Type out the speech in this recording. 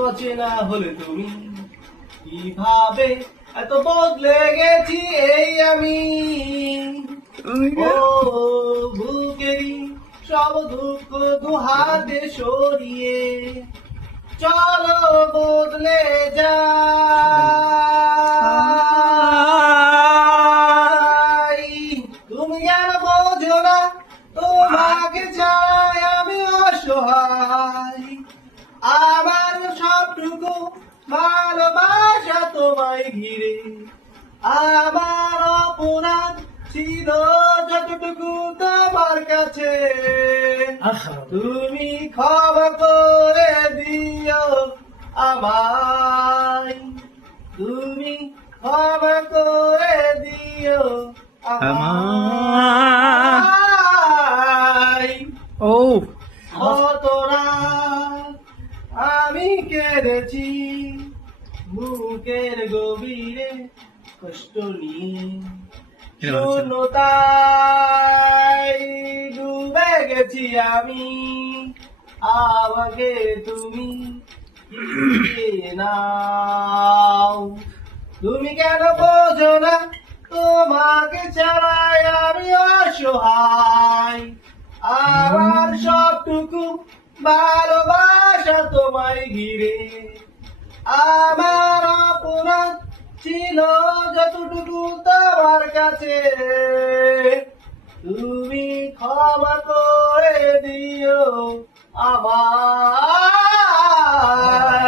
অচেনা হলে তুমি কিভাবে এত বদলে গেছি এই আমি ও বুকেরই সব দুঃখ দুহাতে সরিয়ে চলো বদলে যাই তুমি আর বোঝো না তোমাকে চাই আমি অসহায় আমার সবটুকু ভালোবাসা তোমায় ঘিরে আমার অপরাধ ছিল যতটুকু তোমার কাছে তুমি ক্ষমা করে দিও আমায় তুমি ক্ষমা করে দিও আমায় ও কতরা আমি কেঁদেছি বুকের গভীরে কষ্ট নিয়ে শূন্যতায় ডুবে গেছি আমি আমাকে তুমি ফিরিয়ে নাও তুমি কেন বোঝো না তোমাকে ছাড়াই আমি অসহায় আমার সবটুকু ভালোবাসা তোমায় ঘিরে আমার অপরাধ ছিল যতটুকু তোমার কাছে তুমি ক্ষমা করে দিও আমার